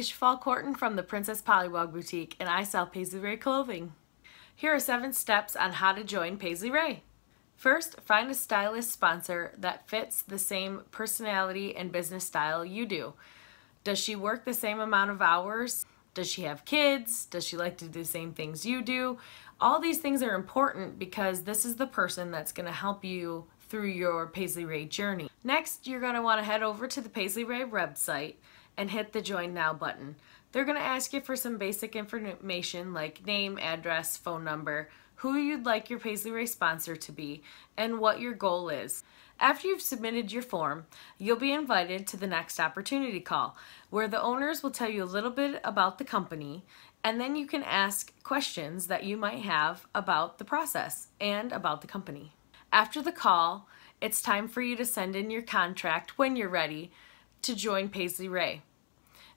Alicia Falcorton from the Princess Pollywog Boutique, and I sell Paisley Raye clothing. Here are 7 steps on how to join Paisley Raye. First, find a stylist sponsor that fits the same personality and business style you do. Does she work the same amount of hours? Does she have kids? Does she like to do the same things you do? All these things are important because this is the person that's going to help you through your Paisley Raye journey. Next, you're going to want to head over to the Paisley Raye website and hit the Join Now button. They're going to ask you for some basic information like name, address, phone number, who you'd like your Paisley Raye sponsor to be, and what your goal is. After you've submitted your form, you'll be invited to the next opportunity call, where the owners will tell you a little bit about the company, and then you can ask questions that you might have about the process and about the company. After the call, it's time for you to send in your contract when you're ready to join Paisley Raye.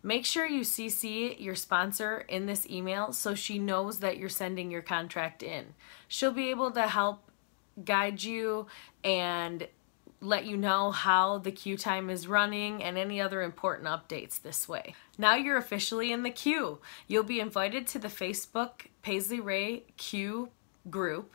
Make sure you CC your sponsor in this email so she knows that you're sending your contract in. She'll be able to help guide you and let you know how the queue time is running and any other important updates this way. Now you're officially in the queue. You'll be invited to the Facebook Paisley Raye queue group,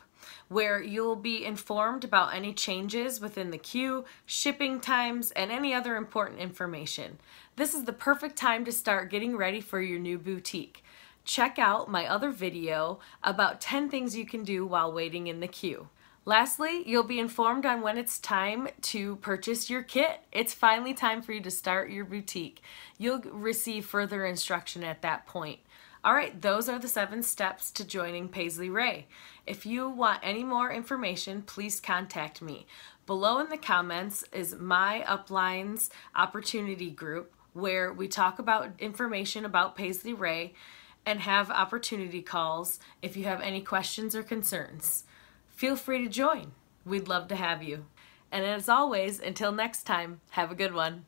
where you'll be informed about any changes within the queue, shipping times, and any other important information. This is the perfect time to start getting ready for your new boutique. Check out my other video about 10 things you can do while waiting in the queue. Lastly, you'll be informed on when it's time to purchase your kit. It's finally time for you to start your boutique. You'll receive further instruction at that point. Alright, those are the 7 steps to joining Paisley Raye. If you want any more information, please contact me. Below in the comments is my uplines opportunity group, where we talk about information about Paisley Raye and have opportunity calls if you have any questions or concerns. Feel free to join. We'd love to have you. And as always, until next time, have a good one.